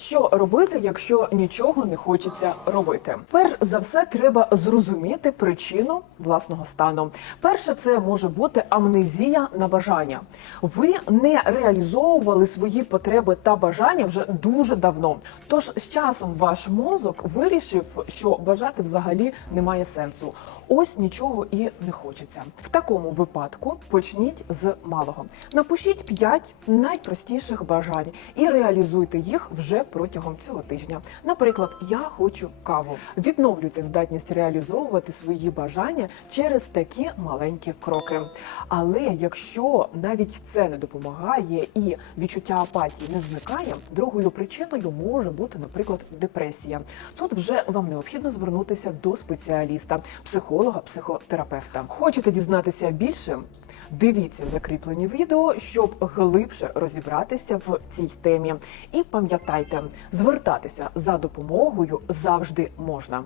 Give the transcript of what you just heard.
Що робити, якщо нічого не хочеться робити? Перш за все, треба зрозуміти причину власного стану. Перше, це може бути амнезія на бажання. Ви не реалізовували свої потреби та бажання вже дуже давно. Тож з часом ваш мозок вирішив, що бажати взагалі немає сенсу. Ось нічого і не хочеться. В такому випадку почніть з малого. Напишіть 5 найпростіших бажань і реалізуйте їх вже протягом цього тижня. Наприклад, я хочу каву. Відновлюйте здатність реалізовувати свої бажання через такі маленькі кроки. Але якщо навіть це не допомагає і відчуття апатії не зникає, другою причиною може бути, наприклад, депресія. Тут вже вам необхідно звернутися до спеціаліста, психолога, психотерапевта. Хочете дізнатися більше? Дивіться закріплені відео, щоб глибше розібратися в цій темі. І пам'ятайте, звертатися за допомогою завжди можна.